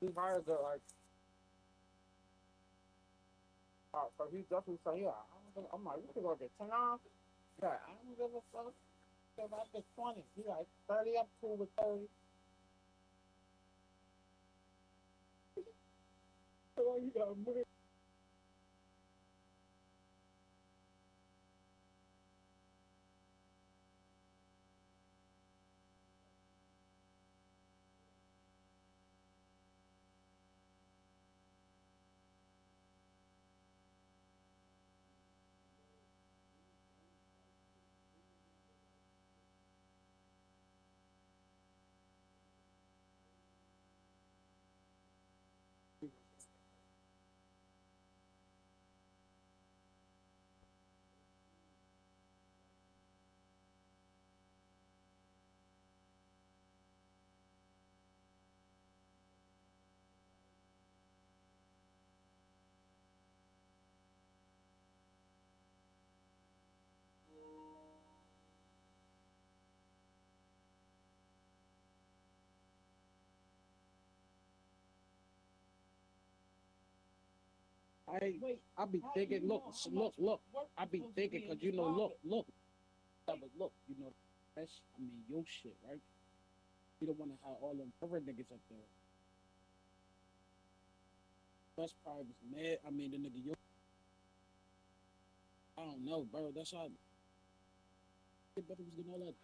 He hired the like. So he definitely said, yeah. I'm like, we could go get 10 off. Yeah, I don't give a fuck. If I get 20, he like 30. I'm cool with 30. So he got money. I be thinking, look. I be thinking, cause look. Yeah, but look, that's I mean your shit, right? You don't want to have all them other niggas up there. That's probably was mad. I mean the nigga, I don't know, bro. That's how your brother was getting all that.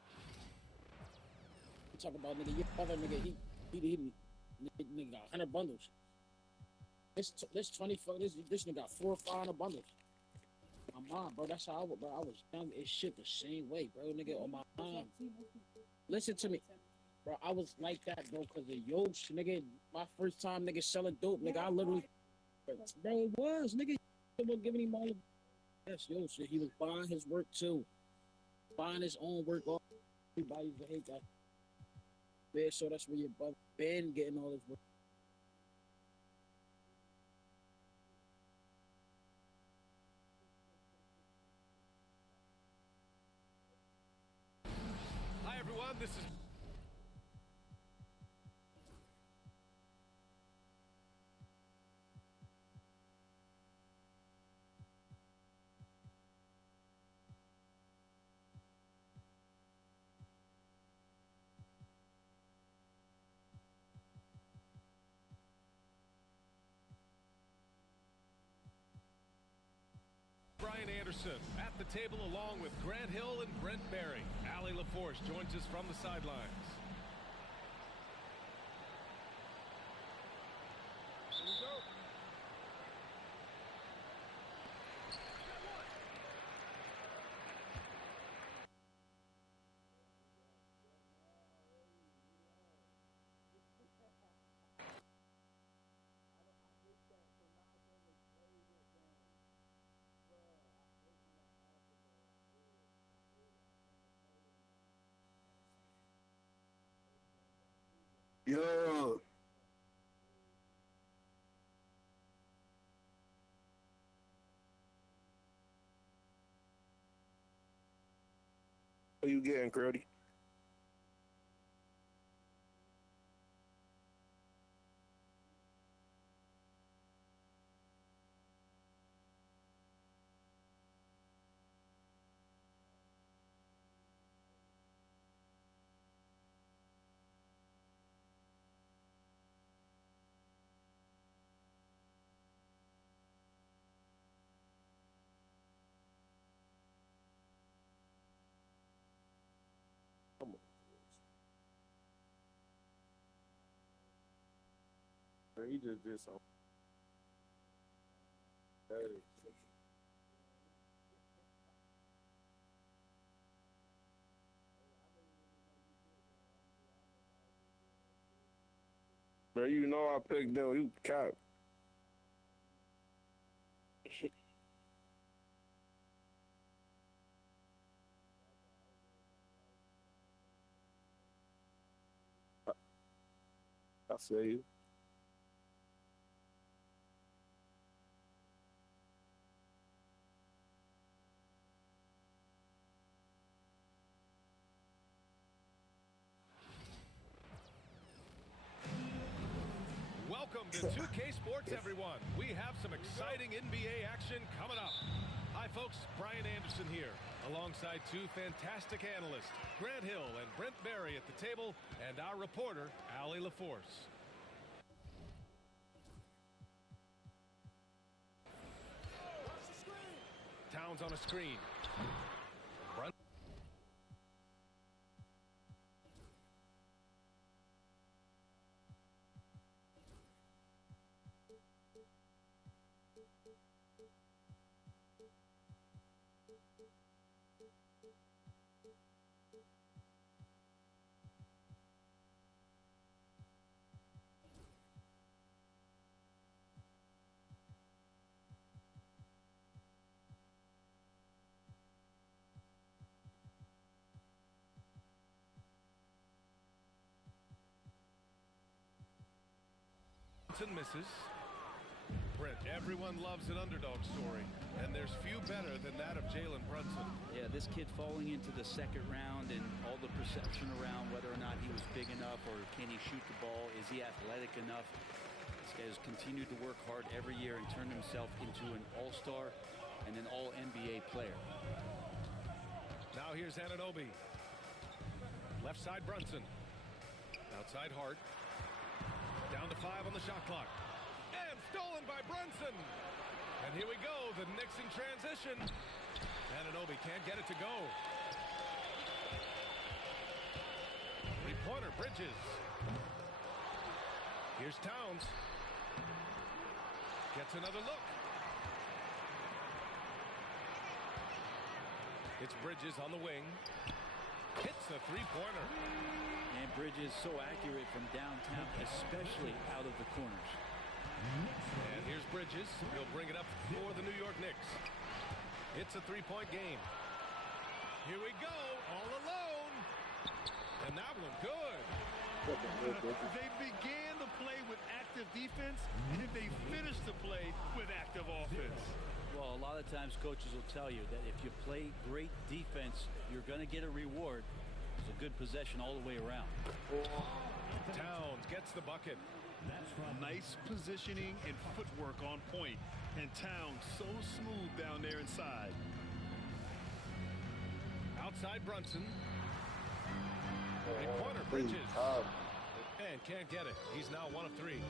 You talk about nigga, your other nigga, nigga got 100 bundles. This 24, this nigga got 4 or 500 bundles. My mom, bro. That's how I was, bro. I was young as shit the same way, bro. Nigga, on my mom. Listen to me. Bro, I was like that, bro, because of Yosh, nigga. My first time, nigga, selling dope, nigga. I literally, bro, it was, nigga. He was giving him all the best, Yosh. He was buying his work too, buying his own work. All everybody used to hate that. Man, so that's where your brother been getting all his work. Hi, everyone. This is Brian Anderson at the table along with Grant Hill and Brent Berry. Allie LaForce joins us from the sidelines. Here we go. Yo, what you getting, Cruddy? Man, he just did something. Hey. Man, you know I picked them. You cap. I say you. Welcome Welcome to 2K Sports, everyone. We have some exciting NBA action coming up. Hi, folks. Brian Anderson here, alongside two fantastic analysts, Grant Hill and Brent Barry at the table, and our reporter, Allie LaForce. Towns on a screen. And misses. Brent, everyone loves an underdog story, and there's few better than that of Jalen Brunson. Yeah, this kid falling into the second round and all the perception around whether or not he was big enough or can he shoot the ball, is he athletic enough? This guy has continued to work hard every year and turned himself into an all-star and an all-NBA player. Now here's Anunoby. Left side Brunson. Outside Hart. Down to 5 on the shot clock. And stolen by Brunson. And here we go, the Knicks in transition. Anunoby can't get it to go. Three-pointer, Bridges. Here's Towns. Gets another look. It's Bridges on the wing. Hits a three-pointer. And Bridges so accurate from downtown, especially out of the corners. And here's Bridges. He'll bring it up for the New York Knicks. It's a three-point game. Here we go, all alone. And that one good. They began to play with active defense, and they finished the play with active offense. Well, a lot of times coaches will tell you that if you play great defense, you're going to get a reward. It's a good possession all the way around. Towns gets the bucket. Nice positioning and footwork on point. And Towns so smooth down there inside. Outside Brunson. Three-pointer, Bridges. And can't get it. He's now 1 of 3.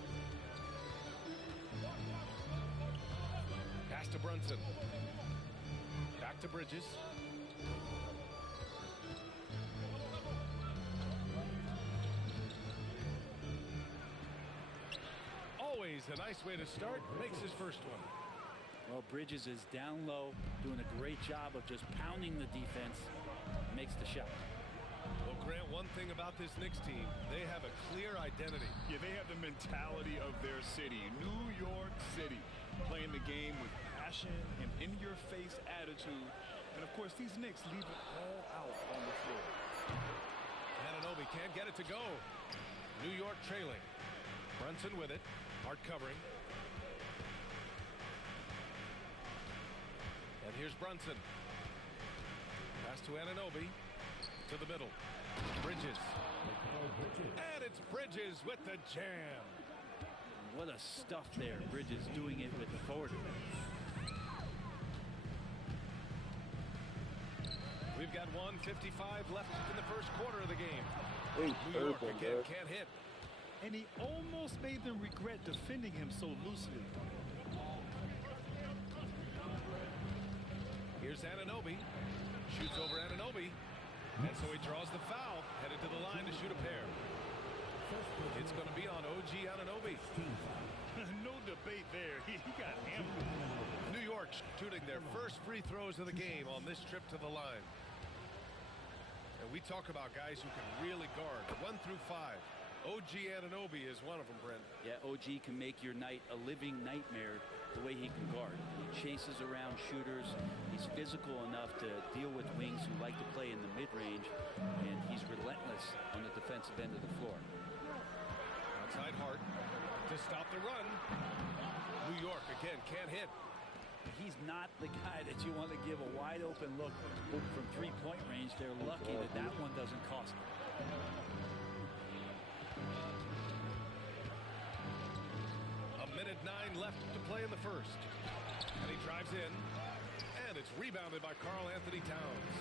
Pass to Brunson. Back to Bridges. Always a nice way to start. Makes his first one. Well, Bridges is down low, doing a great job of just pounding the defense. Makes the shot. Well, Grant, one thing about this Knicks team, they have a clear identity. Yeah, they have the mentality of their city, New York City, playing the game with passion and in-your-face attitude. And, of course, these Knicks leave it all out on the floor. Anunoby can't get it to go. New York trailing. Brunson with it. Hart covering. And here's Brunson. Pass to Anunoby. To the middle. Bridges. And it's Bridges with the jam. What a stuff there. Bridges doing it with authority. We've got 1:55 left in the first quarter of the game. New York again can't hit. And he almost made them regret defending him so loosely. Here's Anunoby. Shoots over Anunoby. And so he draws the foul, headed to the line to shoot a pair. It's going to be on OG Anunoby. No debate there. He got hammered. New York shooting their first free throws of the game on this trip to the line. And we talk about guys who can really guard 1 through 5. OG Anunoby is one of them, Brent. Yeah, OG can make your night a living nightmare the way he can guard. He chases around shooters. He's physical enough to deal with wings who like to play in the mid-range, and he's relentless on the defensive end of the floor. Outside Hart to stop the run. New York again can't hit. He's not the guy that you want to give a wide open look from three-point range. They're lucky that that one doesn't cost them. left to play in the first. And he drives in. And it's rebounded by Karl Anthony Towns.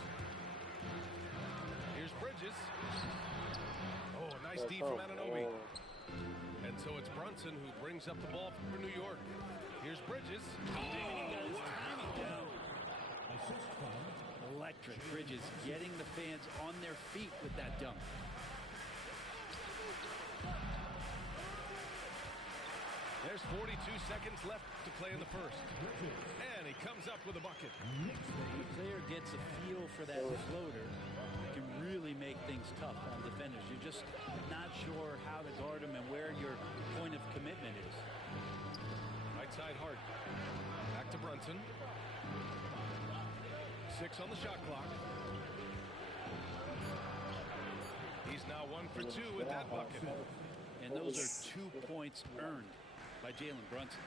Here's Bridges. Oh, a nice D from Anunoby. And so it's Brunson who brings up the ball for New York. Here's Bridges. Electric. Bridges getting the fans on their feet with that dunk. There's 42 seconds left to play in the first. And he comes up with a bucket. When the player gets a feel for that floater, it can really make things tough on defenders. You're just not sure how to guard them and where your point of commitment is. Right side Hart. Back to Brunson. 6 on the shot clock. He's now 1 for 2 with that bucket. And those are 2 points earned by Jalen Brunson.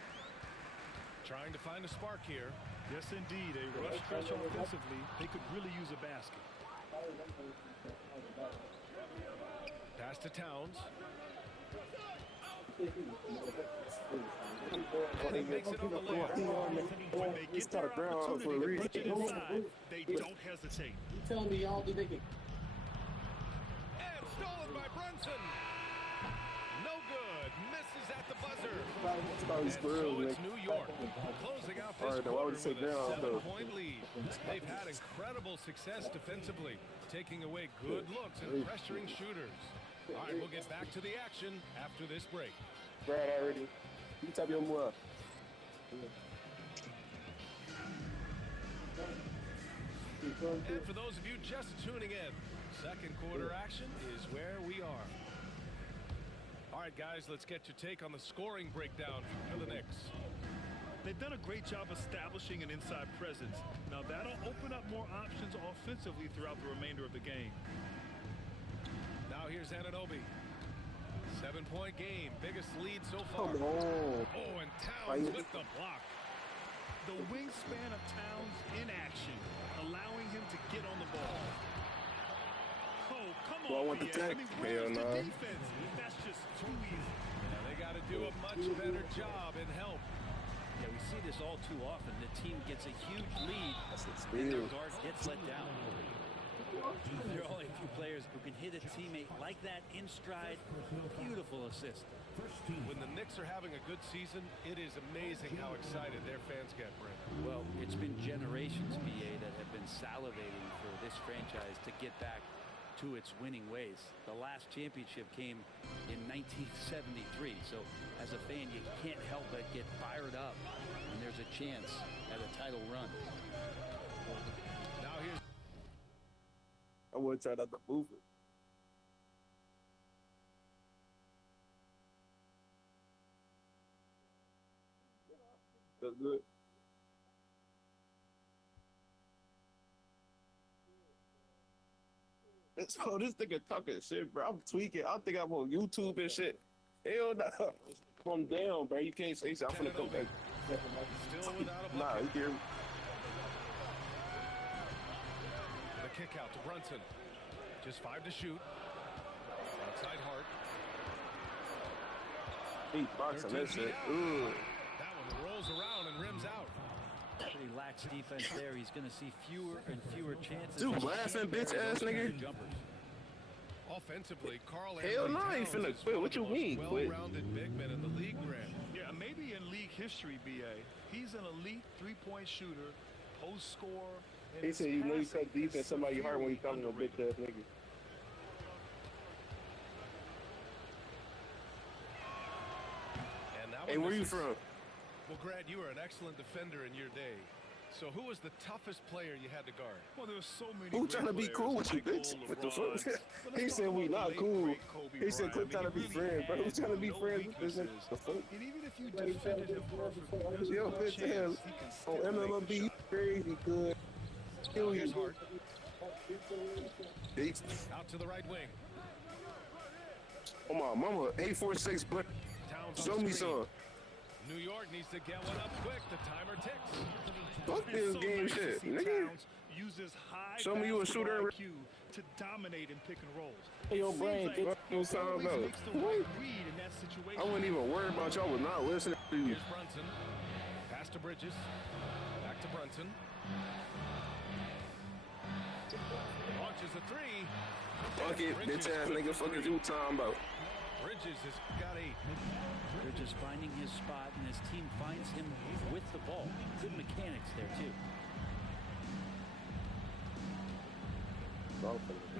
Trying to find a spark here. Yes, indeed. A rush stretch offensively. They could really use a basket. Pass to Towns. And he makes it on the layup. When they get their opportunity to punch it inside, they don't hesitate. You telling me y'all think they can? And stolen by Brunson. No good. Misses at the buzzer. And so it's New York closing out this quarter with a 7-point lead. They've had incredible success defensively, taking away good looks and pressuring shooters. All right, we'll get back to the action after this break. Brad already. You tap your move. And for those of you just tuning in, second quarter action is where we are. All right, guys, let's get your take on the scoring breakdown for the Knicks. They've done a great job establishing an inside presence. Now that'll open up more options offensively throughout the remainder of the game. Now here's Anunoby. 7-point game, biggest lead so far. Come on. Oh, and Towns with the block. The wingspan of Towns in action, allowing him to get on the ball. Oh, come on, Well, I want the BA. tech. I mean, Hell where's the no. defense? That's just too easy. Yeah, they got to do a much better job in help. Yeah, we see this all too often. The team gets a huge lead That's and experience. their guard gets let down. There are only a few players who can hit a teammate like that in stride. Beautiful assist. When the Knicks are having a good season, it is amazing how excited their fans get, Brent. Well, it's been generations, BA, that have been salivating for this franchise to get back to its winning ways. The last championship came in 1973, so as a fan, you can't help but get fired up when there's a chance at a title run. Now here's I would try not to move it. That's good. So this nigga talking shit, bro. I'm tweaking. I think I'm on YouTube and shit. Hell no. Calm down, bro. You can't say shit. I'm gonna come back. still without a Nah, bucket. you hear me? The kick out to Brunson. Just 5 to shoot. Outside Hart. He boxing that shit. Ugh. That one rolls around and rims out. Pretty lax defense there. He's going to see fewer and fewer chances. Dude, to laughing, make bitch ass those nigga. jumpers. Offensively, Karl Hell Anthony no, I ain't Towns finna is quit. one What of the you mean, most quit? well-rounded big men in the league, Grant. Yeah, maybe in league history, BA. He's an elite three-point shooter, post scorer. and He his said you know you passing cut deep is and somebody hard when you severely talking to a bitch underrated. ass nigga. And that Hey, one where you misses. from? Well, Grant, you were an excellent defender in your day. So who was the toughest player you had to guard? Well, there's so many. Who great tryna be players, cool with you, Michael, bitch? What the LeBron. fuck? But He let's said talk we about the not late, cool. great Kobe He said quit Bryant. trying to be He friends, bro. really Who's trying to be had friends no with this nigga? weaknesses. The fuck? And even if you defended him perfectly, there's a Yo, good bitch chance ass. he can On still make the MLB, shot. crazy good. Kill Here's you. Hart. Bitch. Out to the right wing. Oh my mama, 846, but Towns on show the me screen. some. New York needs to get one up quick. The timer ticks. Fuck It's this so game nice to shit, see nigga. Towns use his high Show me you a basketball shooter. IQ to dominate in pick and rolls. Hey, your Seems brain, like bitch. he What's up, always bro? makes the right read in that situation. I wouldn't even worry about about y'all was not listening to you. Here's Brunson. Pass to Bridges. Back to Brunson. Launches a three. Fuck it, bitch ass nigga, fuck is you talking about? Bridges has got 8. Bridges finding his spot, and his team finds him with the ball. Good mechanics there, too.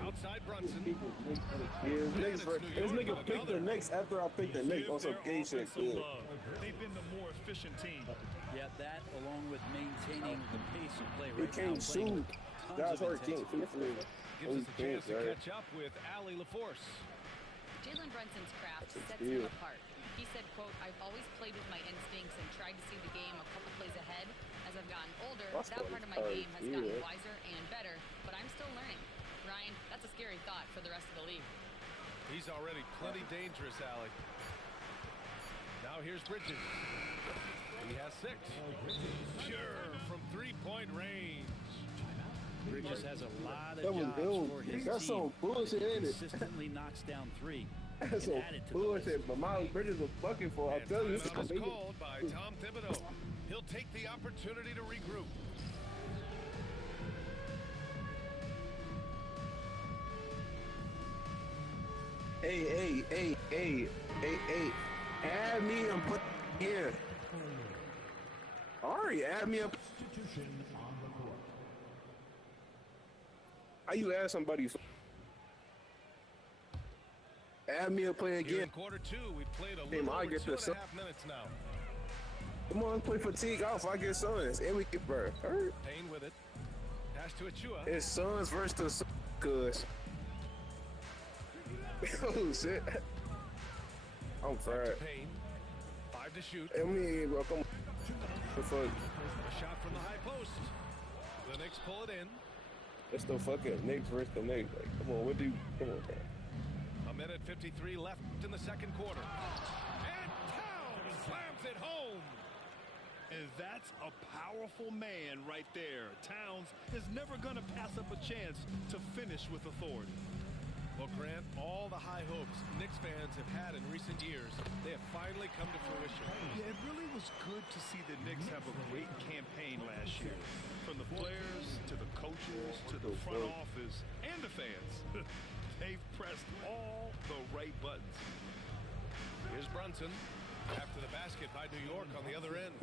Outside Brunson. This nigga picked the Knicks after I picked the Knicks on some gay shit. Good. They've been the more efficient team. Yeah, that along with maintaining the pace of play He right can't now. shoot. Guys hurt, can't shoot. Gives us a chance to catch up with Allie LaForce. Jalen Brunson's craft sets him apart. He said, quote, "I've always played with my instincts and tried to see the game a couple plays ahead. As I've gotten older, that part of my game has gotten wiser and better, but I'm still learning." Ryan, that's a scary thought for the rest of the league. He's already plenty dangerous, Allie. Now here's Bridges. He has 6. Sure, from 3-point range. Bridges has a lot of That was jobs dude. for his That's team. some bullshit, ain't it? Consistently knocks down 3. That's some and add it to the bullshit. list. But Miles Bridges was fucking for. I'm And telling you, this timeout is is called by Tom Thibodeau. He'll take the opportunity to regroup. Hey. Add me and put here. Ari, add me up. How you add somebody? Add me a play Here in again. quarter 2, we've played a Hey, little I over get 2.5 this. minutes now. Come on, play fatigue off. I get Suns. And we get bro. Hurt. Payne with it. Pass to Achua. It's Suns versus the Suns, cuz. Oh, shit. I'm fried. Payne. 5 to shoot. I mean, bro, come on. The fuck? A shot from the high post. The Knicks pull it in. It's the fucking Knicks versus the Knicks. Like, come on, what do you? Come on, man. A minute 53 left in the second quarter. And Towns slams it home. And that's a powerful man right there. Towns is never going to pass up a chance to finish with authority. Well, Grant, all the high hopes Knicks fans have had in recent years, they have finally come to fruition. Yeah, it really was good to see the Knicks have a great campaign last year. From the players to the coaches to the front office and the fans. They've pressed all the right buttons. Here's Brunson. After the basket by New York on the other end.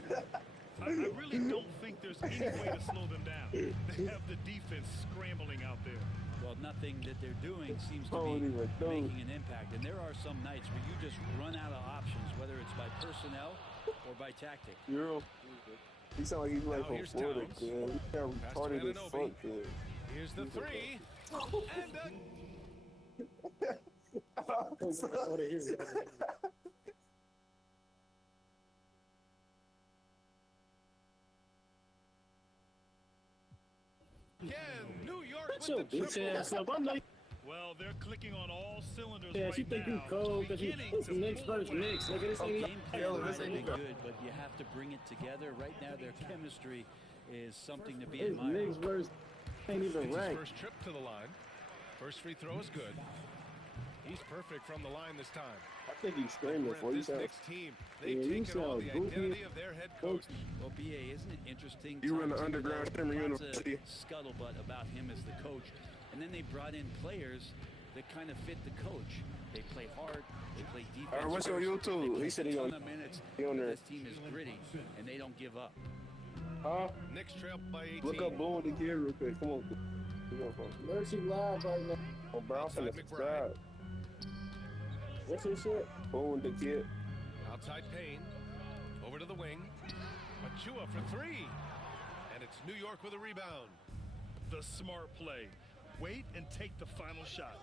I really don't think there's any way to slow them down. They have the defense scrambling out there. Well, nothing that they're doing seems to Holy be macdonald. making an impact. And there are some nights where you just run out of options, whether it's by personnel or by tactic. Euro. He sound like he's like Now from here's Florida, Towns. kid. He sound Pass to retarded as Anunoby. fuck, kid. Here's the 3. And Oh, they hear it. again, New York Shut your with the bitch triple. ass up. I'm like, Well, they're clicking on all cylinders yeah, right she think you now. cold because you Beginning to Knicks pull versus away. Knicks. Look at this thing. Game plan Yo, has listen, been you good, but you have to bring it together. Right now, their chemistry is something to be It's admired. Knicks versus ain't even It's his ranked. first trip to the line. First free throw is good. He's perfect from the line this time. I think he's screaming Grant, for you. this Knicks team, Yeah, they've you taken on sound the goofy. identity of their head coach. Well, BA, isn't it interesting? You run Tom the underground Thibodeau, Shimmer lots University. of scuttlebutt about him as the coach, and then they brought in players that kind of fit the coach. They play hard, they play defense. All right, what's your first, YouTube? they He take said a he ton on- of minutes. he on there. This team is gritty, and they don't give up. Huh? Knicks trail by 18. Look up Boone the kid real quick. Come on. Come on, Mercy live right now. bro. Bro, I'm finna Outside McBride. subscribe. What's this shit? Boone the kid. Outside Payne. Over to the wing. Achua for 3. And it's New York with a rebound. The smart play. Wait and take the final shot.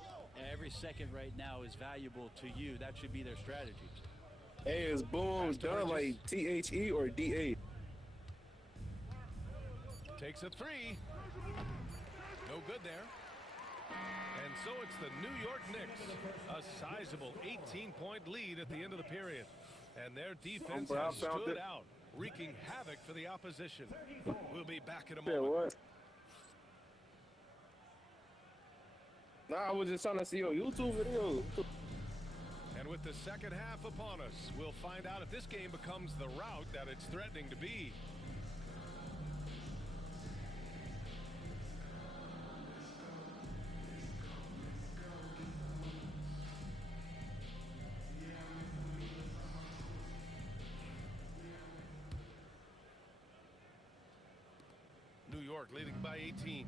Every second right now is valuable to you. That should be their strategy. Hey, is Boone Pass to done Bridges. like THE or DA? Takes a 3. No good there. And so it's the New York Knicks. A sizable 18-point lead at the end of the period. And their defense bro, I has found stood it. out, wreaking havoc for the opposition. We'll be back in a Yeah, moment. what? Nah, I was just trying to see your YouTube video. And with the second half upon us, we'll find out if this game becomes the rout that it's threatening to be. New York leading by 18.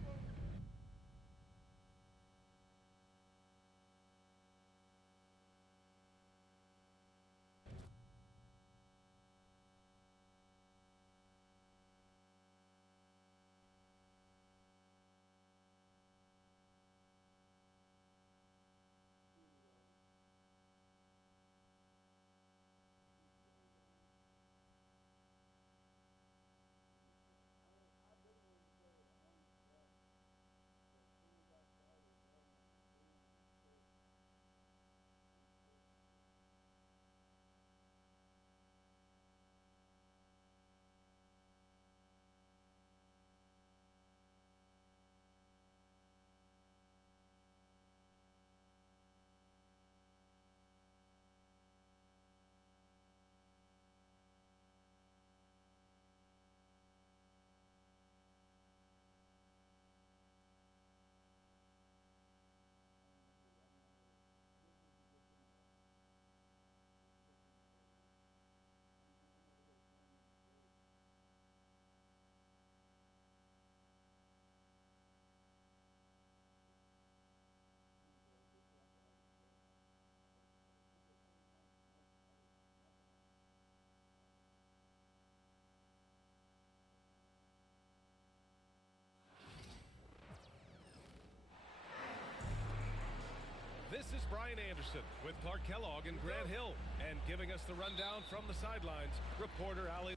This is Brian Anderson with Clark Kellogg and Grant Hill. And giving us the rundown from the sidelines, reporter Ali.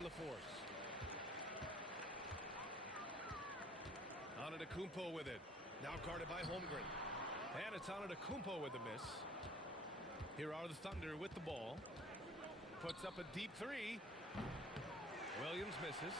The force. Antetokounmpo with it. Now guarded by Holmgren. And it's Antetokounmpo with the miss. Here are the Thunder with the ball. Puts up a deep three. Williams misses.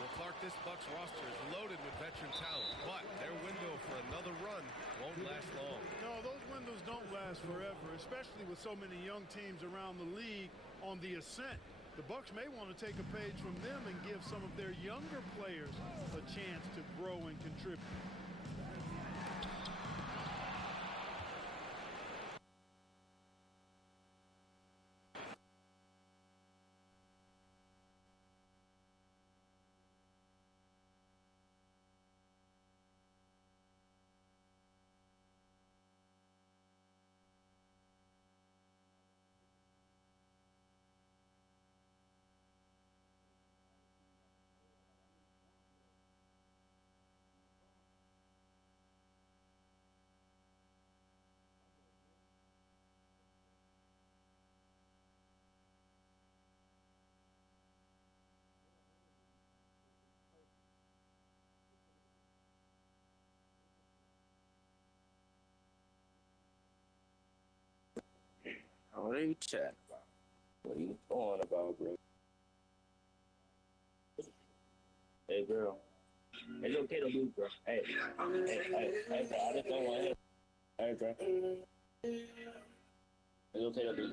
Well, Clark, this Bucks roster is loaded with veteran talent, but their window for another run won't last long. No, those windows don't last forever, especially with so many young teams around the league on the ascent. The Bucks may want to take a page from them and give some of their younger players a chance to grow and contribute. What are you chatting about? What are you going about, bro? Hey, girl. It's okay to lose, bro. Hey, bro. I just don't want to. Hey, bro. It's okay to lose.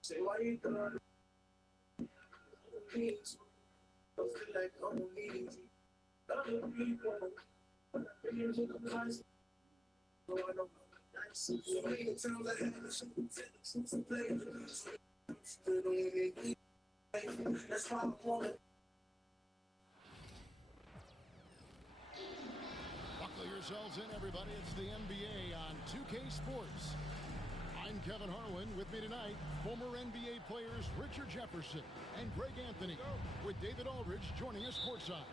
Say, why you doing? Please. Don't feel like I'm leaving. Other people. That's why I want it. Buckle yourselves in, everybody. It's the NBA on 2K Sports. I'm Kevin Harlan. With me tonight, former NBA players Richard Jefferson and Greg Anthony, with David Aldridge joining us courtside.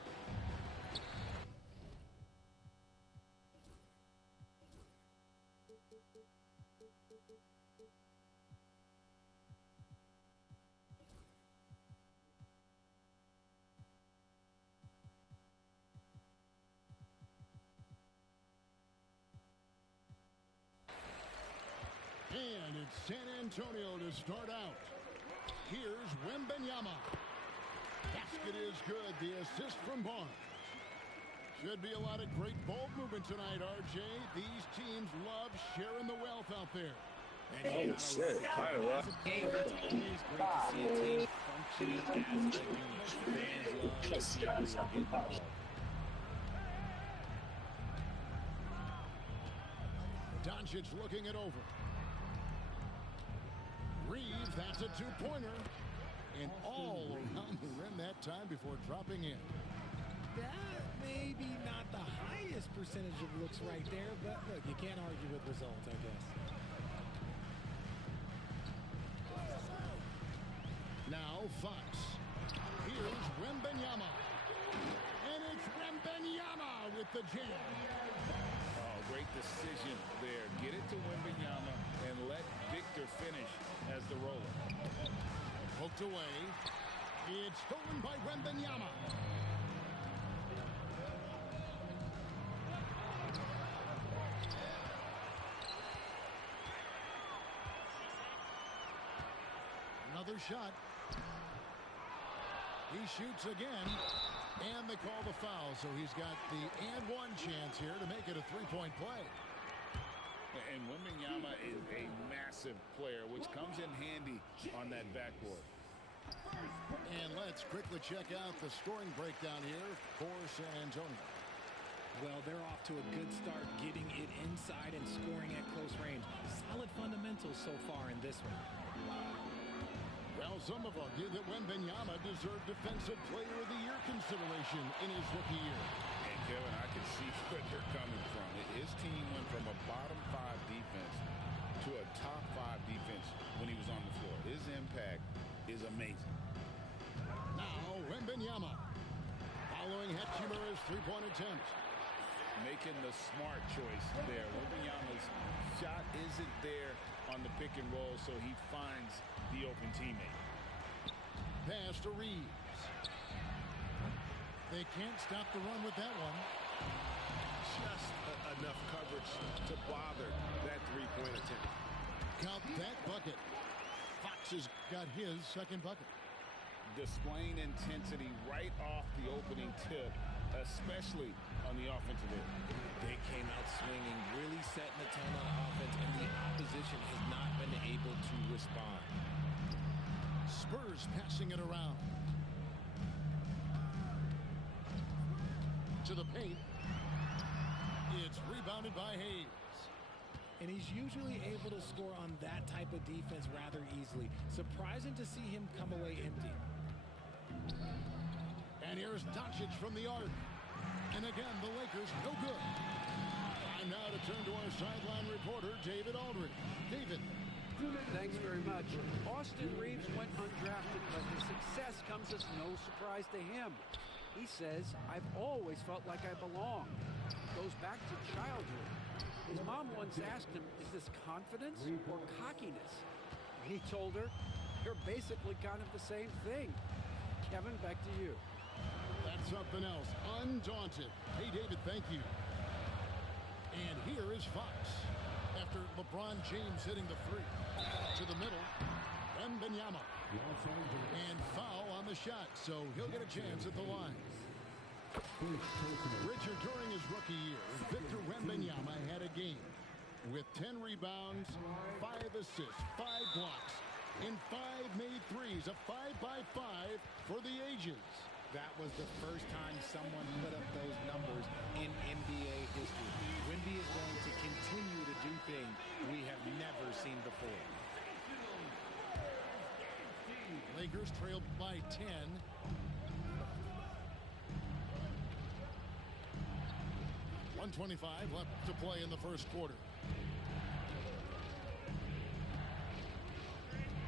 it's San Antonio to start out. Here's Wembanyama. Basket is good. The assist from Barnes. Should be a lot of great ball movement tonight, RJ. These teams love sharing the wealth out there. Oh, shit. All right. It's always great to see a team functioning as a unit. Fans love to see everyone get involved. Doncic looking it over. Reeves, that's a two-pointer. And all around the rim that time before dropping in. That may be not the highest percentage of looks right there, but look, you can't argue with results, I guess. Now Fox. Here's Wembanyama. And it's Wembanyama with the jam. Oh, great decision there. Get it to Wembanyama and let Victor finish as the roller. Poked away. It's stolen by Wembanyama. Another shot. He shoots again. And they call the foul, so he's got the and one chance here to make it a three-point play. And Wembanyama is a massive player, which comes in handy on that backboard. And let's quickly check out the scoring breakdown here for San Antonio. Well, they're off to a good start, getting it inside and scoring at close range. Solid fundamentals so far in this one. Well, some have argued that Wembanyama deserved Defensive Player of the Year consideration in his rookie year. And Kevin, I can see where they're coming from. His team went from a bottom 5 defense to a top 5 defense when he was on the floor. His impact is amazing. Now, Wembanyama. Following Hachimura's three-point attempt. Making the smart choice there. Wembanyama's shot isn't there on the pick and roll, so he finds the open teammate. Pass to Reeves. They can't stop the run with that one. Just enough coverage to bother that three-point attempt. Count that bucket. Fox has got his second bucket. Displaying intensity right off the opening tip, especially on the offensive end. They came out swinging, really setting the tone on offense, and the opposition has not been able to respond. Spurs passing it around. To the paint. It's rebounded by Hayes. And he's usually able to score on that type of defense rather easily. Surprising to see him come away empty. And here's Doncic from the arc. And again, the Lakers no good. Time now to turn to our sideline reporter, David Aldridge. David. Thanks very much. Austin Reeves went undrafted, but his success comes as no surprise to him. He says, I've always felt like I belong. Goes back to childhood. His mom once asked him, is this confidence or cockiness? He told her, you're basically kind of the same thing. Kevin, back to you. That's something else. Undaunted. Hey, David, thank you. And here is Fox. After LeBron James hitting the three. To the middle. Wembanyama. And foul on the shot, so he'll get a chance at the line. Richard, during his rookie year, Victor Wembanyama had a game with 10 rebounds, 5 assists, 5 blocks, and 5 made threes. A 5-by-5 for the ages. That was the first time someone put up those numbers in NBA history. Wemby is going to continue to do things we have never seen before. Lakers trailed by 10. .125 left to play in the first quarter.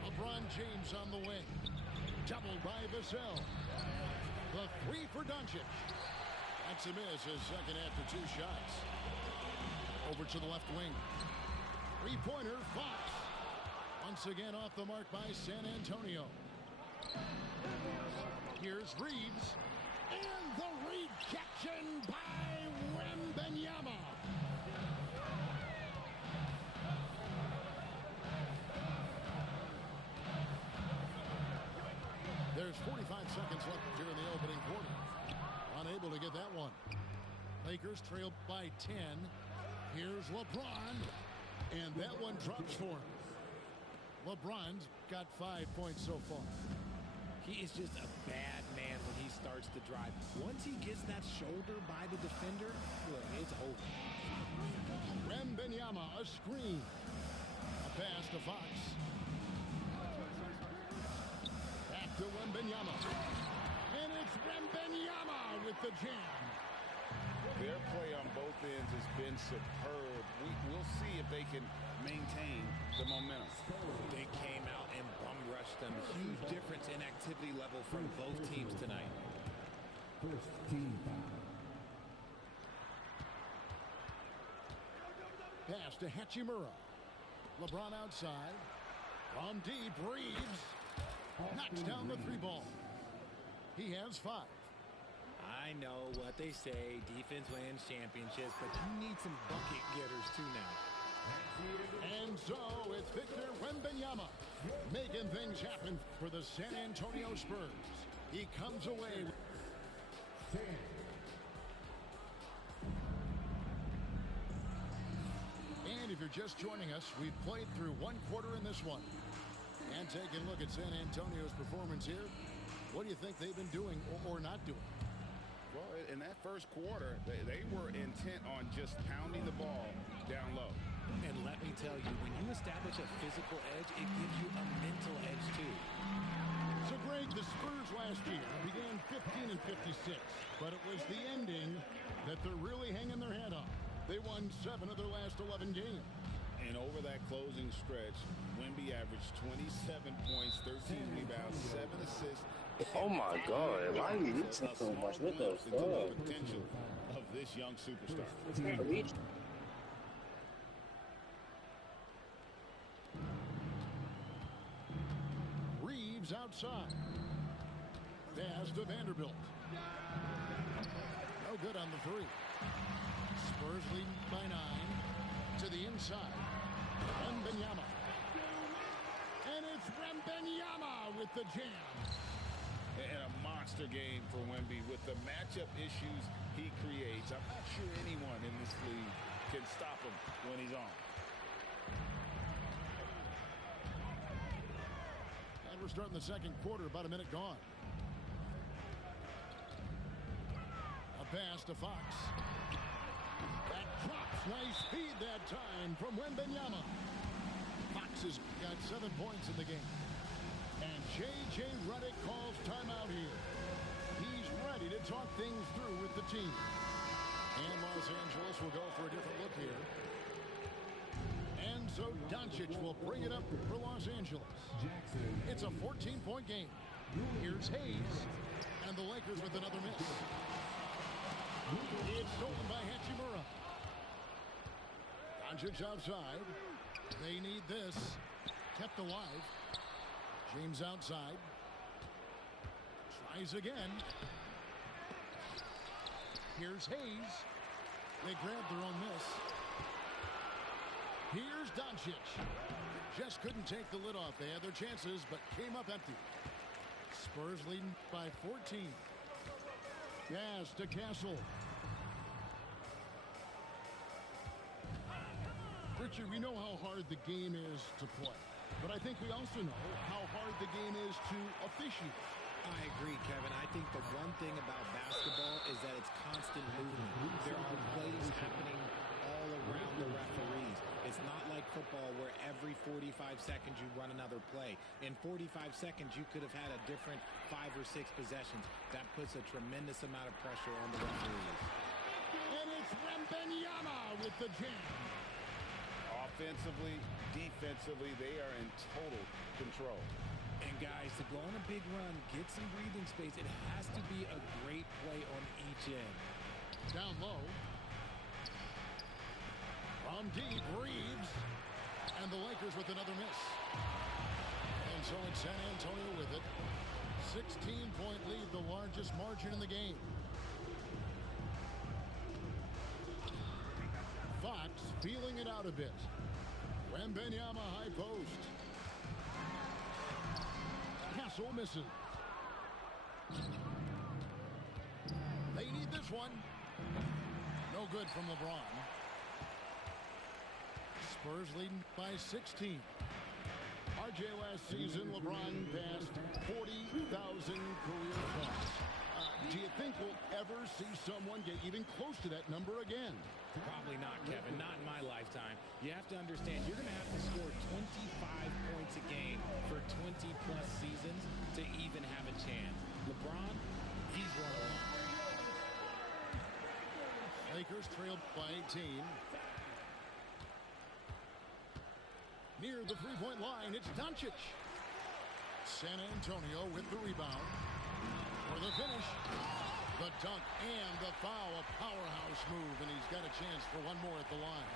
LeBron James on the wing. Doubled by Vassell. The three for Doncic. That's a miss, his second after 2 shots. Over to the left wing. Three-pointer, Fox. Once again off the mark by San Antonio. Here's Reeves. And the rejection by Wembanyama. There's 45 seconds left here in the opening quarter. Unable to get that one. Lakers trail by 10. Here's LeBron. And that one drops for him. LeBron's got 5 points so far. He is just a bad man when he starts to drive. Once he gets that shoulder by the defender, look, it's over. Wembanyama, a screen. A pass to Fox. Back to Wembanyama. And it's Wembanyama with the jam. Their play on both ends has been superb. We'll see if they can maintain the momentum. They came out and bum rushed them. Huge difference in activity level from both teams tonight. First team foul. Pass to Hachimura. LeBron outside. From deep, Reeves knocks down the 3 ball. He has 5. I know what they say, defense wins championships, but you need some bucket getters too now. And so it's Victor Wembanyama making things happen for the San Antonio Spurs. He comes away. And if you're just joining us, we've played through 1 quarter in this one. And taking a look at San Antonio's performance here, what do you think they've been doing or not doing? Well, in that first quarter, they were intent on just pounding the ball down low. And let me tell you, when you establish a physical edge, it gives you a mental edge too. So, Greg, the Spurs last year began 15 and 56, but it was the ending that they're really hanging their head on. They won 7 of their last 11 games. And over that closing stretch, Wemby averaged 27 points, 13 rebounds, 7 assists. Oh my God! Why are you mixing so much with those? Into the potential of this young superstar. Reeves outside. Pass to Vanderbilt. No good on the 3. Spurs leading by 9. To the inside. Wembanyama. And it's Wembanyama with the jam. And a monster game for Wemby with the matchup issues he creates. I'm not sure anyone in this league can stop him when he's on. And we're starting the second quarter, about a minute gone. A pass to Fox. That drops. Nice feed that time from Wembanyama. Fox has got 7 points in the game. And J.J. Redick calls timeout here. He's ready to talk things through with the team. And Los Angeles will go for a different look here. And so Doncic will bring it up for Los Angeles. It's a 14-point game. Here's Hayes. And the Lakers with another miss. It's stolen by Hachimura. Doncic outside. They need this. Kept alive. James outside. Tries again. Here's Hayes. They grabbed their own miss. Here's Doncic. Just couldn't take the lid off. They had their chances, but came up empty. Spurs leading by 14. Yes, to Castle. Richard, we know how hard the game is to play, but I think we also know how hard the game is to officiate. I agree, Kevin. I think the one thing about basketball is that it's constant movement. There are plays happening all around the referees. It's not like football where every 45 seconds you run another play. In 45 seconds, you could have had a different 5 or 6 possessions. That puts a tremendous amount of pressure on the referees. And it's Wembanyama with the jam. Offensively, defensively, they are in total control. And guys, to go on a big run, get some breathing space, it has to be a great play on each end. Down low. From deep, Reeves. And the Lakers with another miss. And so it's San Antonio with it. 16-point lead, the largest margin in the game. Fox feeling it out a bit. Wembanyama high post. Castle misses. They need this one. No good from LeBron. Spurs leading by 16. RJ last season, LeBron passed 40,000 career points. Do you think we'll ever see someone get even close to that number again? Probably not, Kevin. Not in my lifetime. You have to understand, you're going to have to score 25 points a game for 20-plus seasons to even have a chance. LeBron, he's run along. Lakers trail by 18. Near the three-point line, it's Doncic. San Antonio with the rebound. For the finish, the dunk and the foul, a powerhouse move, and he's got a chance for one more at the line.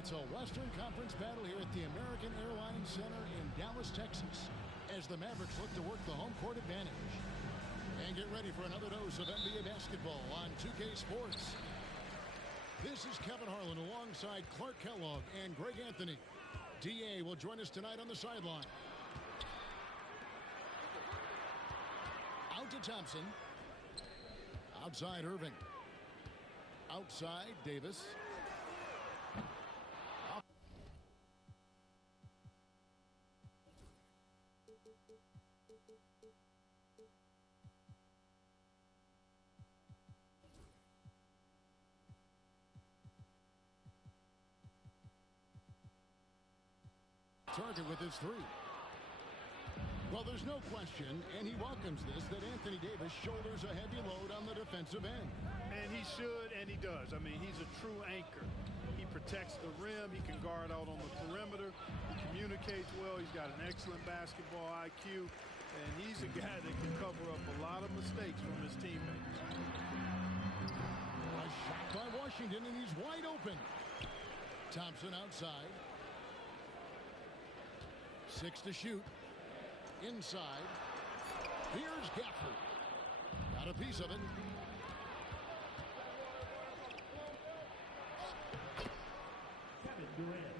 It's a Western Conference battle here at the American Airlines Center in Dallas, Texas, as the Mavericks look to work the home court advantage. And get ready for another dose of NBA basketball on 2K Sports. This is Kevin Harlan alongside Clark Kellogg and Greg Anthony. DA will join us tonight on the sideline. Out to Thompson. Outside Irving. Outside Davis. Target with his 3. Well, there's no question, and he welcomes this, that Anthony Davis shoulders a heavy load on the defensive end. And he should, and he does. I mean, he's a true anchor. He protects the rim. He can guard out on the perimeter. He communicates well. He's got an excellent basketball IQ. And he's a guy that can cover up a lot of mistakes from his teammates. A shot by Washington, and he's wide open. Thompson outside. 6 to shoot. Inside. Here's Gafford. Got a piece of it. Kevin Durant.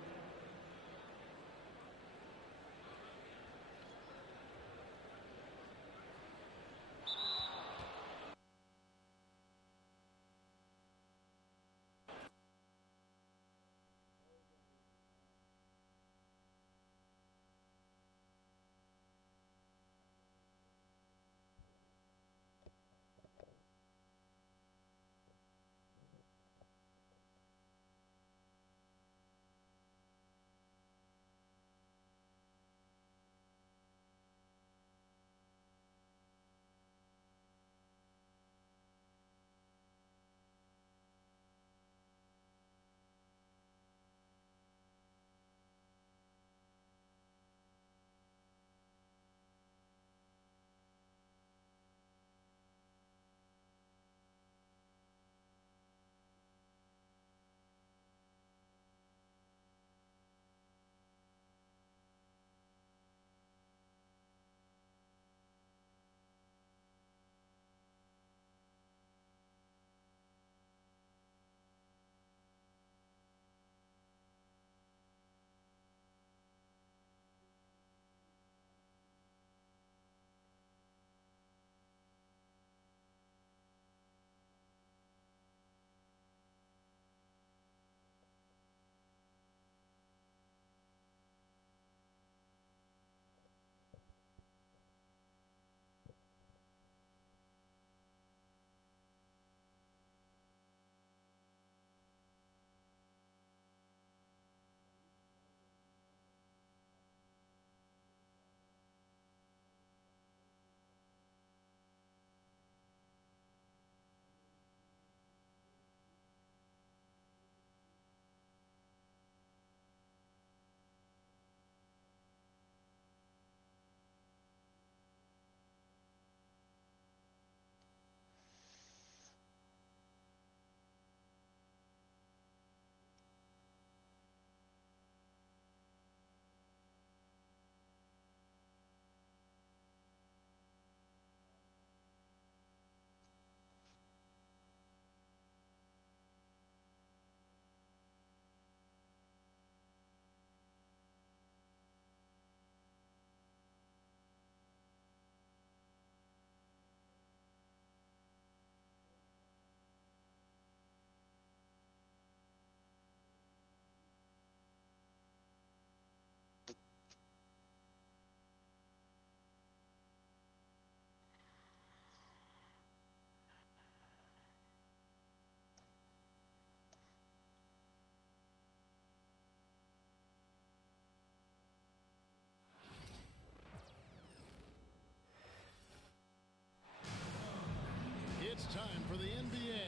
It's time for the NBA,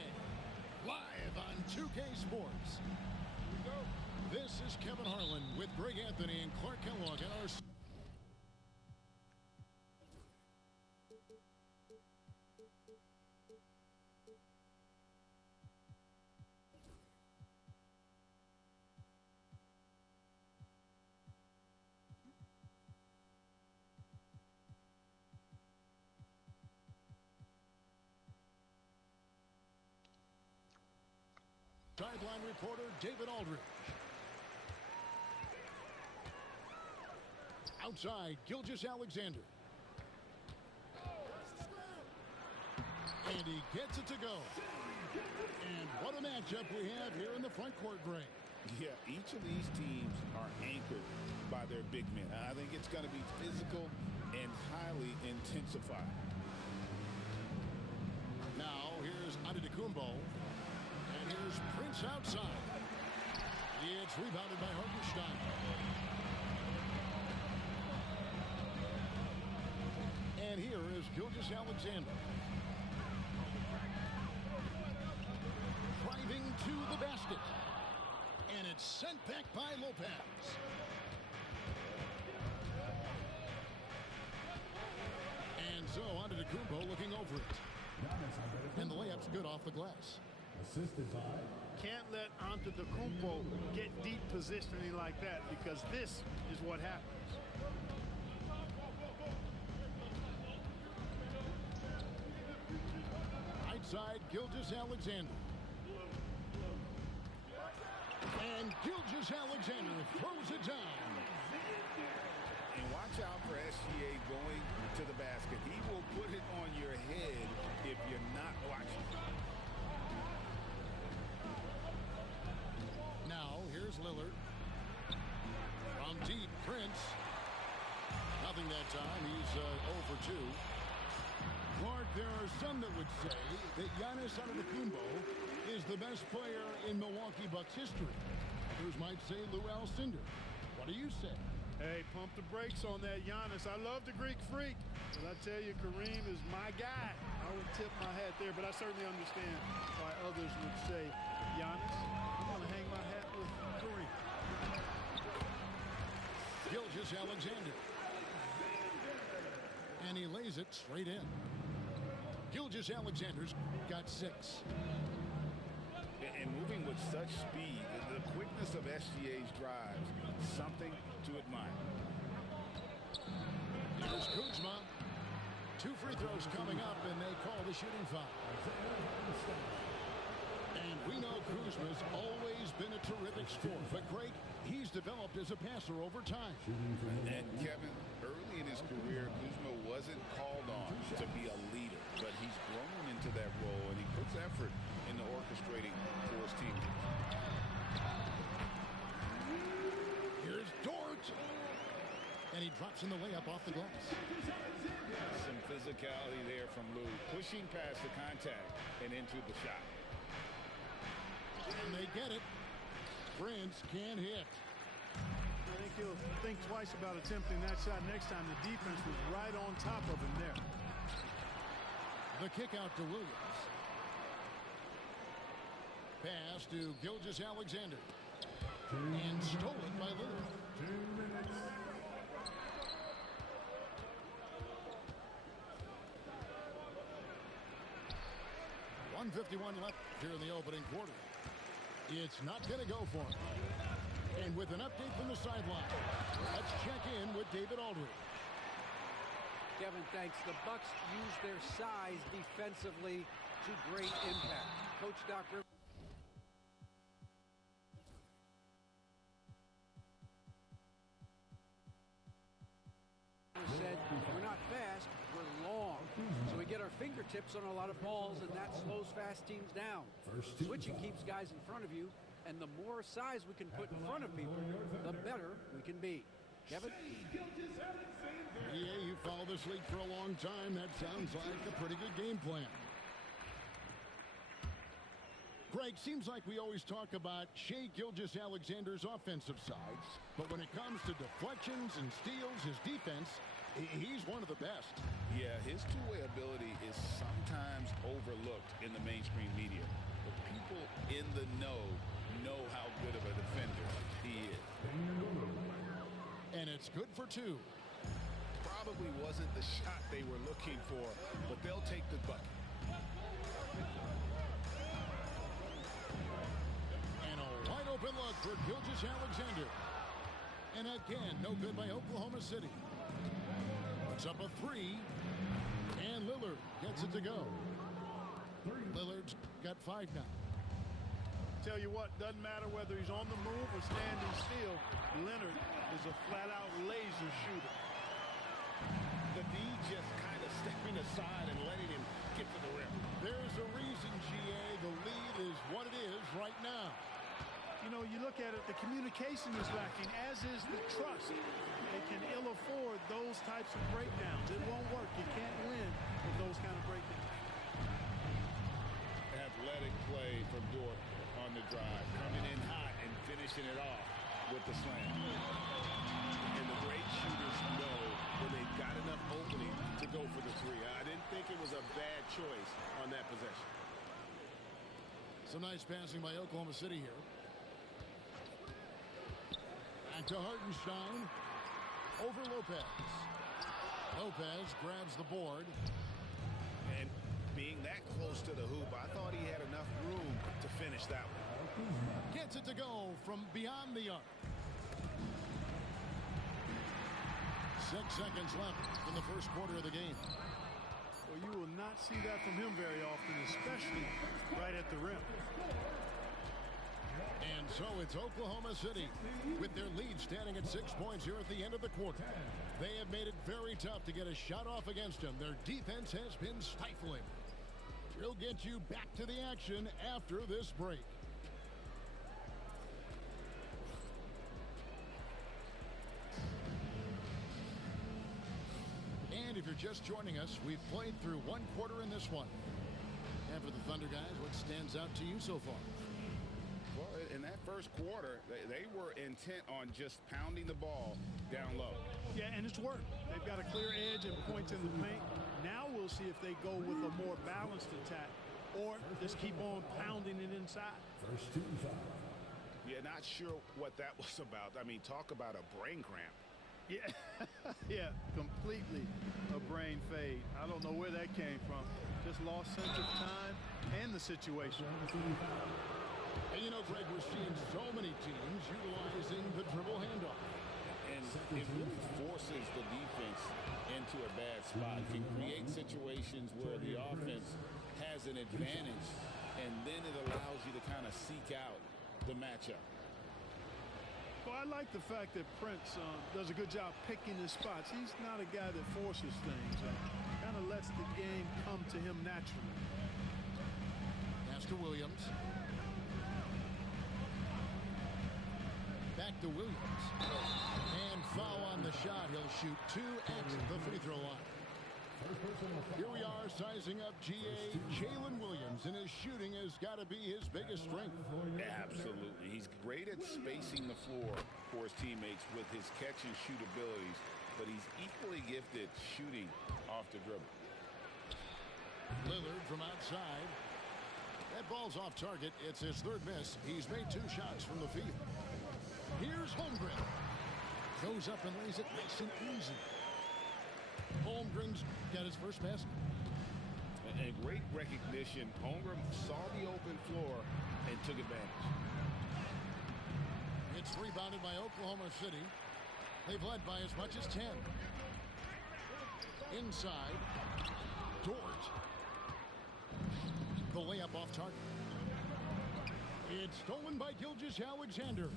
live on 2K Sports. Here we go. This is Kevin Harlan with Greg Anthony and Clark Kellogg and our... Sideline reporter David Aldridge. Outside, Gilgeous-Alexander. And he gets it to go. And what a matchup we have here in the front court, Greg. Yeah, each of these teams are anchored by their big men. I think it's going to be physical and highly intensified. Now, here's Antetokounmpo. And here's Prince outside. It's rebounded by Hartenstein. And here is Gilgeous-Alexander. Driving to the basket. And it's sent back by Lopez. And so on to Kumbo looking over it. And the layup's good off the glass. Assisted by. Can't let Antetokounmpo get deep positioning like that, because this is what happens. Right side, Gilgeous-Alexander. And Gilgeous-Alexander throws it down. And watch out for SGA going to the basket. He will put it on your head if you're not watching. Now, here's Lillard. From deep, Prince. Nothing that time. He's 0 for 2. Clark, there are some that would say that Giannis Antetokounmpo is the best player in Milwaukee Bucks history. Others might say Lou Alcindor. What do you say? Hey, pump the brakes on that, Giannis. I love the Greek Freak. But I tell you, Kareem is my guy. I would tip my hat there, but I certainly understand why others would say, Giannis, I'm going to hang my hat with Kareem. Gilgeous-Alexander. And he lays it straight in. Gilgeous-Alexander's got 6. And moving with such speed, the quickness of SGA's drives, something to admire. Here's Kuzma. 2 free throws coming up, and they call the shooting foul. And we know Kuzma's always been a terrific scorer, but Greg, he's developed as a passer over time. And Kevin, early in his career, Kuzma wasn't called on to be a leader, but he's grown into that role, and he puts effort into orchestrating for his team. Here's Dort. And he drops in the layup off the glass. Some physicality there from Lou, pushing past the contact and into the shot. And they get it. Prince can't hit. I think he'll think twice about attempting that shot next time. The defense was right on top of him there. The kick out to Williams. Pass to Gilgeous-Alexander. And stolen by Lillard. 2 minutes. .151 left here in the opening quarter. It's not going to go for him. And with an update from the sideline, let's check in with David Aldridge. Kevin, thanks. The Bucks use their size defensively to great impact. Coach Doc Rivers said, we're not fast, we're long. So we get our fingertips on a lot of balls, and that slows fast teams down. Switching keeps guys in front of you, and the more size we can put in front of people, the better we can be. Kevin? Yeah, you followed this league for a long time. That sounds like a pretty good game plan. Greg, seems like we always talk about Shai Gilgeous-Alexander's offensive side, but when it comes to deflections and steals, his defense, he's one of the best. Yeah, his two-way ability is sometimes overlooked in the mainstream media, but people in the know how good of a defender he is. And it's good for 2. Probably wasn't the shot they were looking for, but they'll take the bucket. And a wide open look for Gilgeous-Alexander. And again, no good by Oklahoma City. Puts up a 3. And Lillard gets it to go. Lillard's got 5 now. Tell you what, doesn't matter whether he's on the move or standing still, Leonard is a flat-out laser shooter. The D just kind of stepping aside and letting him get to the rim. There's a reason, GA, the lead is what it is right now. You know, you look at it, the communication is lacking, as is the trust. They can ill afford those types of breakdowns. It won't work. You can't win with those kind of breakdowns. Athletic play from Dort on the drive, coming in hot and finishing it off with the slam. And the great shooters know when they got enough opening to go for the three. I didn't think it was a bad choice on that possession. Some nice passing by Oklahoma City here. Back to Hartenstein. Over Lopez. Lopez grabs the board. And being that close to the hoop, I thought he had enough room to finish that one. Gets it to go from beyond the arc. 6 seconds left in the first quarter of the game. Well, you will not see that from him very often, especially right at the rim. And so it's Oklahoma City with their lead standing at 6 points here at the end of the quarter. They have made it very tough to get a shot off against them. Their defense has been stifling. We'll get you back to the action after this break. And if you're just joining us, we've played through one quarter in this one. And for the Thunder guys, what stands out to you so far? Well, in that first quarter, they were intent on just pounding the ball down low. Yeah, and it's worked. They've got a clear edge and points in the paint. Now we'll see if they go with a more balanced attack or just keep on pounding it inside. First team foul. Yeah, not sure what that was about. I mean, talk about a brain cramp. Yeah, yeah, completely a brain fade. I don't know where that came from. Just lost sense of time and the situation. And you know, Greg, we're seeing so many teams utilizing the dribble handoff. And it really forces the defense into a bad spot. It can create situations where the offense has an advantage, and then it allows you to kind of seek out the matchup. Well, I like the fact that Prince does a good job picking his spots. He's not a guy that forces things. Kind of lets the game come to him naturally. Pass to Williams. Back to Williams. And foul on the shot. He'll shoot 2 at the free throw line. Here we are sizing up Jalen Williams, and his shooting has got to be his biggest strength. Absolutely. He's great at spacing the floor for his teammates with his catch and shoot abilities, but he's equally gifted shooting off the dribble. Lillard from outside. That ball's off target. It's his third miss. He's made 2 shots from the field. Here's Holmgren. Goes up and lays it nice and easy. Holmgren's got his first basket. And great recognition. Holmgren saw the open floor and took advantage. It's rebounded by Oklahoma City. They've led by as much as 10. Inside. Dort. The layup off target. It's stolen by Gilgeous-Alexander.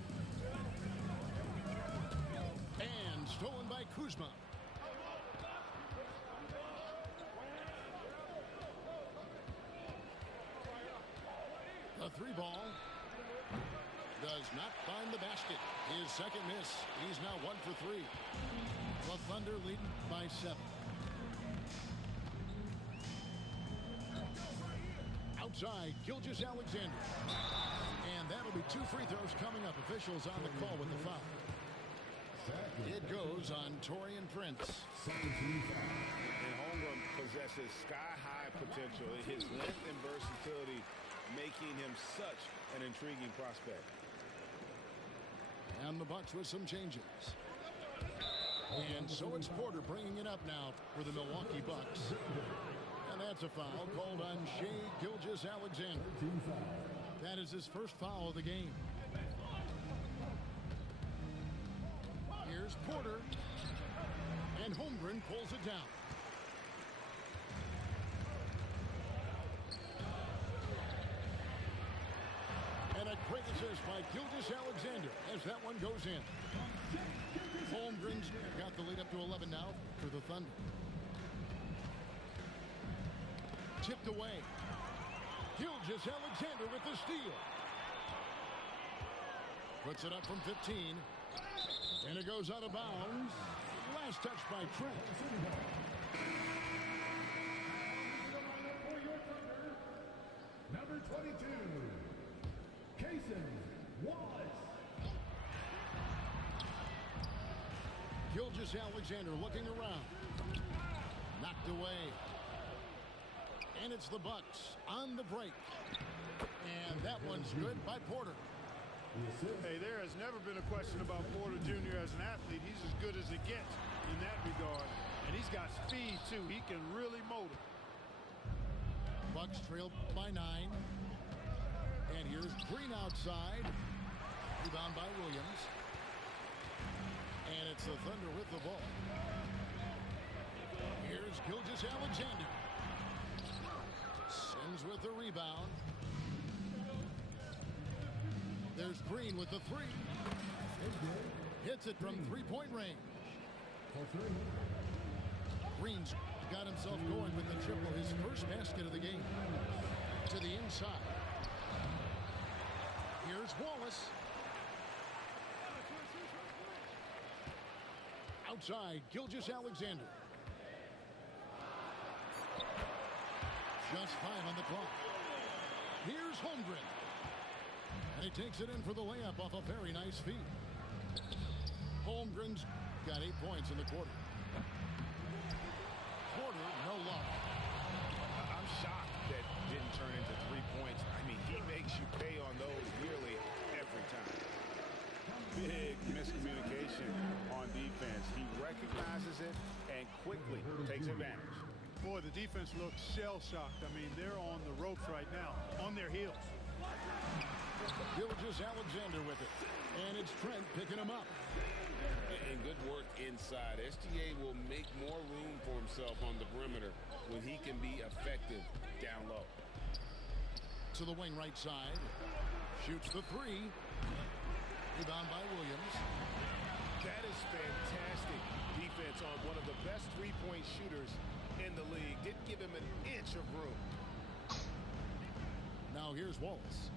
And stolen by Kuzma. The 3 ball does not find the basket. His second miss. He's now 1 for 3. The Thunder leading by 7. Outside, Gilgeous-Alexander. And that'll be 2 free throws coming up. Officials on the call with the foul. It goes on Taurean Prince. And Holmgren possesses sky-high potential. His length and versatility making him such an intriguing prospect. And the Bucks with some changes. And so it's Porter bringing it up now for the Milwaukee Bucks. And that's a foul called on Shai Gilgeous-Alexander. That is his first foul of the game. Here's Porter. And Holmgren pulls it down. And a great assist by Gilgeous-Alexander as that one goes in. Holmgren's got the lead up to 11 now for the Thunder. Tipped away. Gilgeous-Alexander with the steal. Puts it up from 15. And it goes out of bounds. Last touch by Trent. Number 22, Cason Wallace. Gilgeous-Alexander looking around. Knocked away. And it's the Bucks on the break. And that one's good by Porter. Hey, there has never been a question about Porter Jr. as an athlete. He's as good as it gets in that regard. And he's got speed, too. He can really motor. Bucks trail by 9. And here's Green outside. Rebound by Williams. And it's the Thunder with the ball. Here's Gilgeous-Alexander. Sims with the rebound. There's Green with the 3. Hits it from three-point range. Green's got himself going with the triple, his first basket of the game. To the inside. Here's Wallace. Outside, Gilgeous-Alexander. Just 5 on the clock. Here's Holmgren. And he takes it in for the layup off a very nice feed. Holmgren's got 8 points in the quarter. Porter, no luck. I'm shocked that didn't turn into 3 points. I mean, he makes you pay on those nearly every time. Big miscommunication on defense. He recognizes it and quickly takes advantage. Boy, the defense looks shell-shocked. I mean, they're on the ropes right now, on their heels. Gilgeous-Alexander with it. And it's Trent picking him up. And good work inside. SGA will make more room for himself on the perimeter when he can be effective down low. To the wing right side. Shoots the 3. Rebound by Williams. That is fantastic defense on one of the best three-point shooters in the league. Didn't give him an inch of room. Now here's Wallace.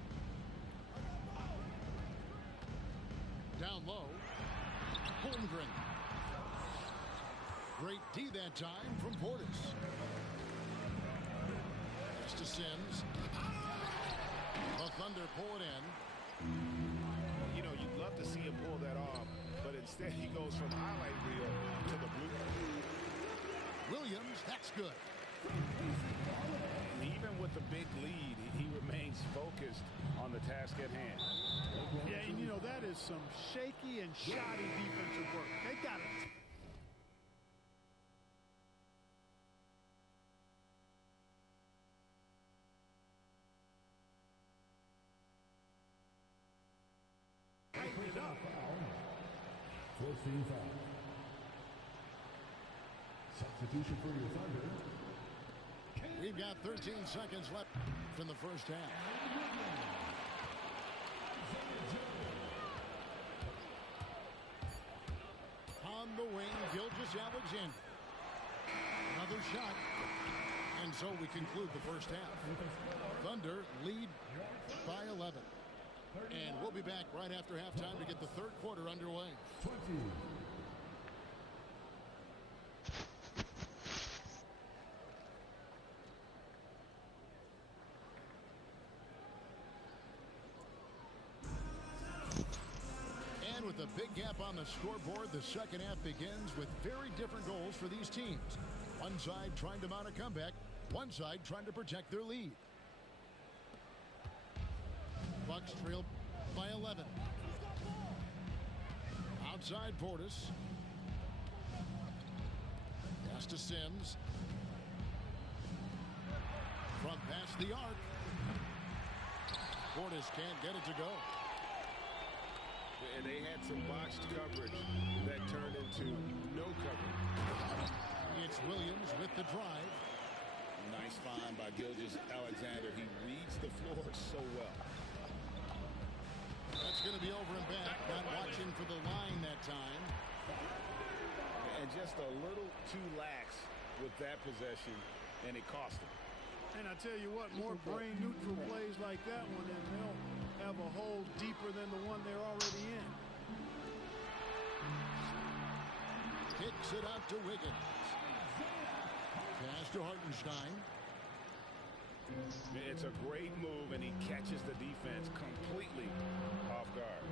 Down low. Holmgren. Great D that time from Portis. Pass to Sims. The Thunder pull it in. You know, you'd love to see him pull that off, but instead he goes from highlight reel to the blue. Williams, that's good. Even with the big lead, he remains focused on the task at hand. Yeah, and you know, that is some shaky and shoddy defensive work. They got it. Tighten it up. Forcing foul. Substitution for your Thunder. We've got 13 seconds left in the first half. On the wing, Gilgeous-Alexander. Another shot. And so we conclude the first half. Thunder lead by 11. And we'll be back right after halftime to get the third quarter underway. 20. And with a big gap on the scoreboard, the second half begins with very different goals for these teams. One side trying to mount a comeback, one side trying to protect their lead. Bucks trail by 11. Outside Portis. Pass to Sims. From past the arc. Portis can't get it to go. And they had some botched coverage that turned into no coverage. It's Williams with the drive. Nice find by Gilgeous-Alexander. He reads the floor so well. That's going to be over and back. Not watching for the line that time. And just a little too lax with that possession, and it cost him. And I tell you what, more brain-neutral plays like that one, and they'll have a hole deeper than the one they're already in. Kicks it out to Wiggins. Pass to Hartenstein. It's a great move, and he catches the defense completely off guard.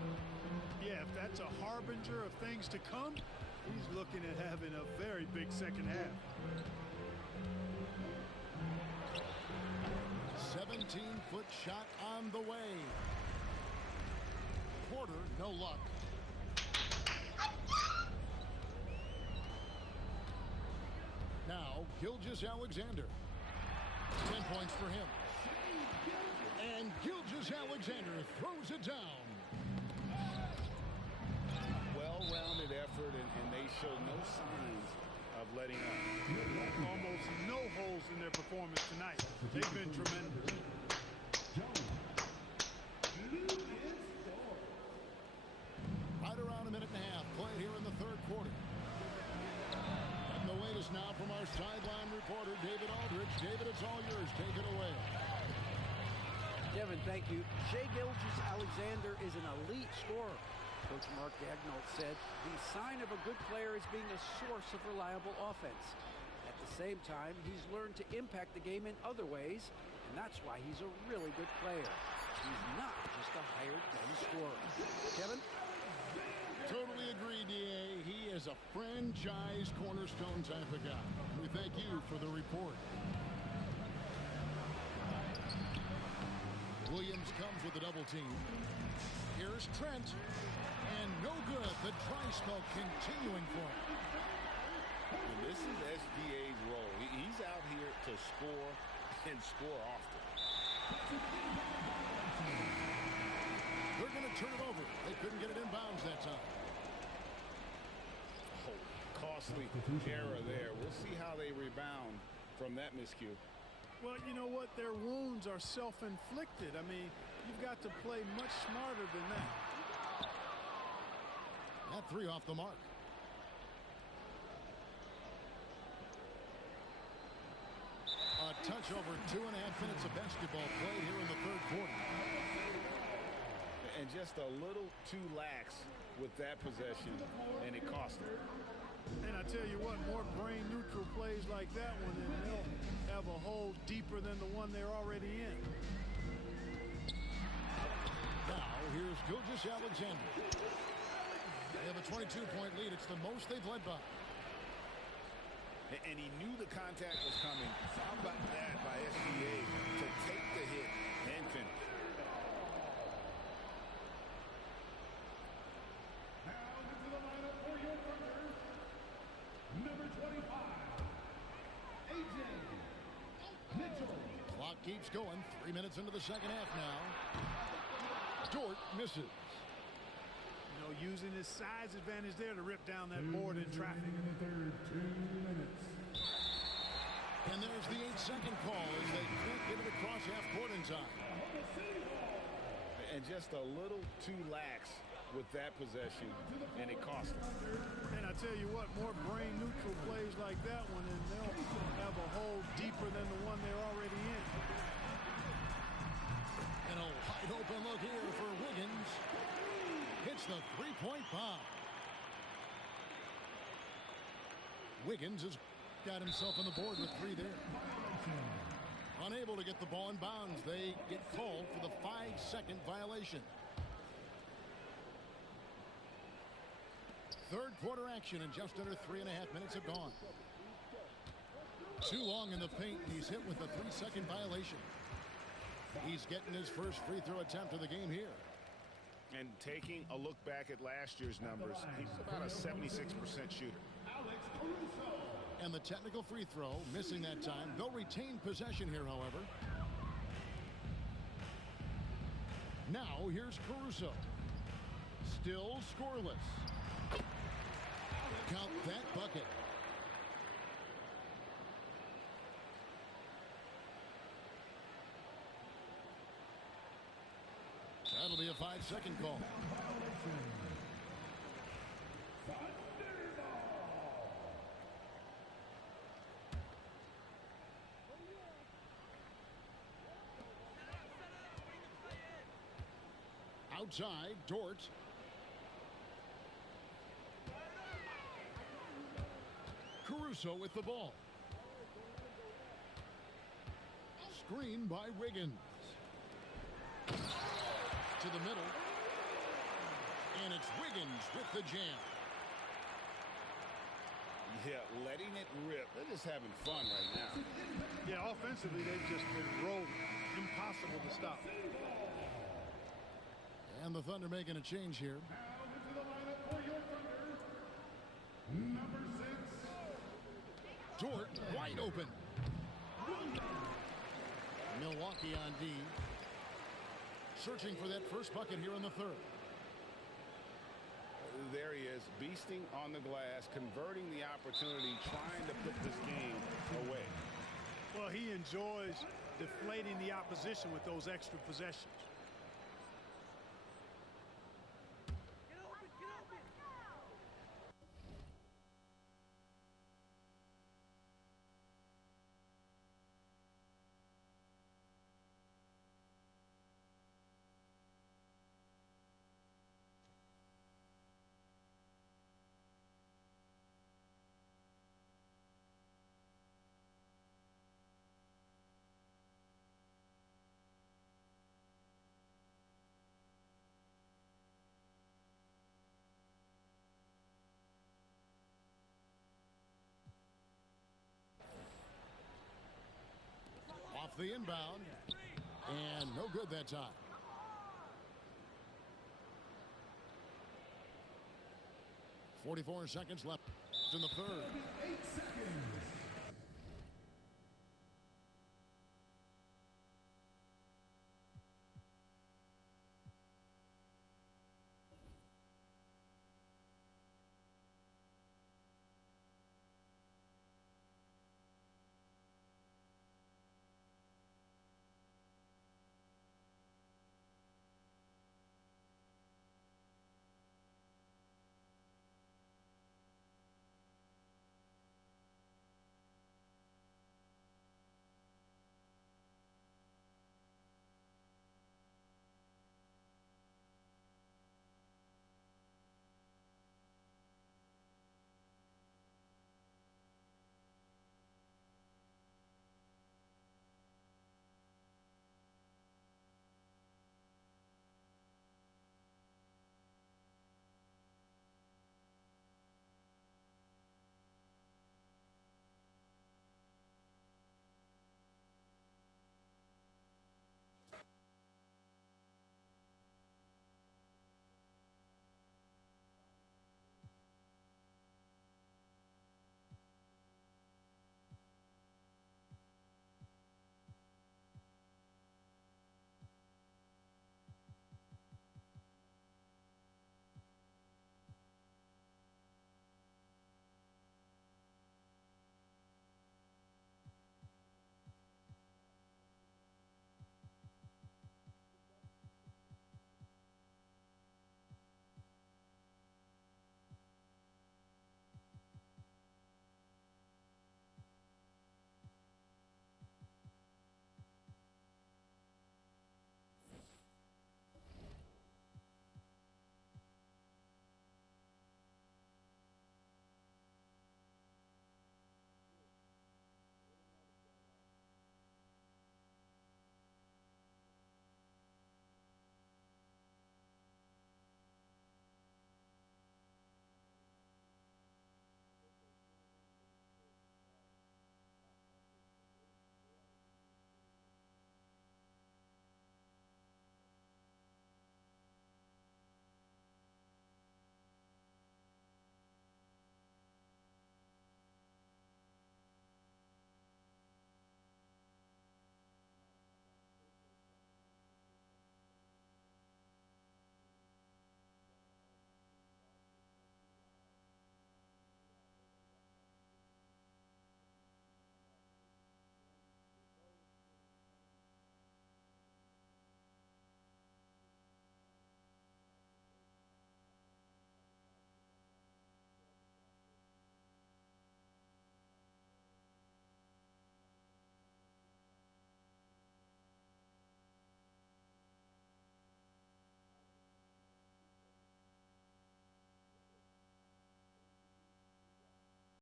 Yeah, if that's a harbinger of things to come, He's looking at having a very big second half. 17-foot shot on the way. Porter, no luck. Now, Gilgeous-Alexander. 10 points for him. And Gilgeous-Alexander throws it down. Well-rounded effort, and they show no signs of letting up. Almost no holes in their performance tonight. They've been tremendous. Right around a minute and a half played here in the third quarter. And the latest now from our sideline reporter, David Aldridge. David, it's all yours. Take it away. Kevin, thank you. Shai Gilgeous-Alexander is an elite scorer. Coach Mark Daigneault said the sign of a good player is being a source of reliable offense. At the same time, he's learned to impact the game in other ways, and that's why he's a really good player. He's not just a hired gun scorer. Kevin? Totally agree, D.A. He is a franchise cornerstone type of guy. We thank you for the report. Williams comes with a double team. Here's Trent. And no good. The dry spell continuing for him. And this is SGA's role. He's out here to score and score often. They're going to turn it over. They couldn't get it in bounds that time. Oh, costly error there. We'll see how they rebound from that miscue. Well, you know what? Their wounds are self-inflicted. I mean, you've got to play much smarter than that. That three off the mark. A touch over 2.5 minutes of basketball played here in the third quarter. And just a little too lax with that possession, and it cost them. And I tell you what, more brain-neutral plays like that one, and they'll have a hole deeper than the one they're already in. Now, here's Gilgeous-Alexander. They have a 22-point lead. It's the most they've led by. And he knew the contact was coming. How about that by SGA to take the hit and finish? Now into the lineup for your partner, number 25, A.J. Mitchell. Clock keeps going. 3 minutes into the second half now. Dort misses. You know, using his size advantage there to rip down that board in traffic. In the third, 2 minutes. And there's the 8-second call as they can't get it across half court in time. And just a little too lax with that possession, and it cost them. And I tell you what, more brain-neutral plays like that one, and they'll have a hole deeper than the one they're already in. And a wide open look here for Wiggins. Hits the three-point bomb. Wiggins has got himself on the board with 3 there. Unable to get the ball in bounds. They get called for the 5-second violation. Third quarter action, and just under 3.5 minutes have gone. Too long in the paint, and he's hit with a 3-second violation. He's getting his first free throw attempt of the game here. And taking a look back at last year's numbers, he's about a 76% shooter. And the technical free throw, missing that time. They'll retain possession here, however. Now, here's Caruso. Still scoreless. Count that bucket. That'll be a 5-second call. Outside, Dort. Caruso with the ball. Screen by Wiggins. To the middle. And it's Wiggins with the jam. Yeah, letting it rip. They're just having fun right now. Yeah, offensively, they've just been rolling. Impossible to stop. And the Thunder making a change here. Now into the lineup for your Thunder, number 6. Dort wide open. Milwaukee on D. Searching for that first bucket here in the third. There he is, beasting on the glass, converting the opportunity, trying to put this game away. Well, he enjoys deflating the opposition with those extra possessions. Off the inbound. And no good that time. .44 seconds left in the third. 8 seconds.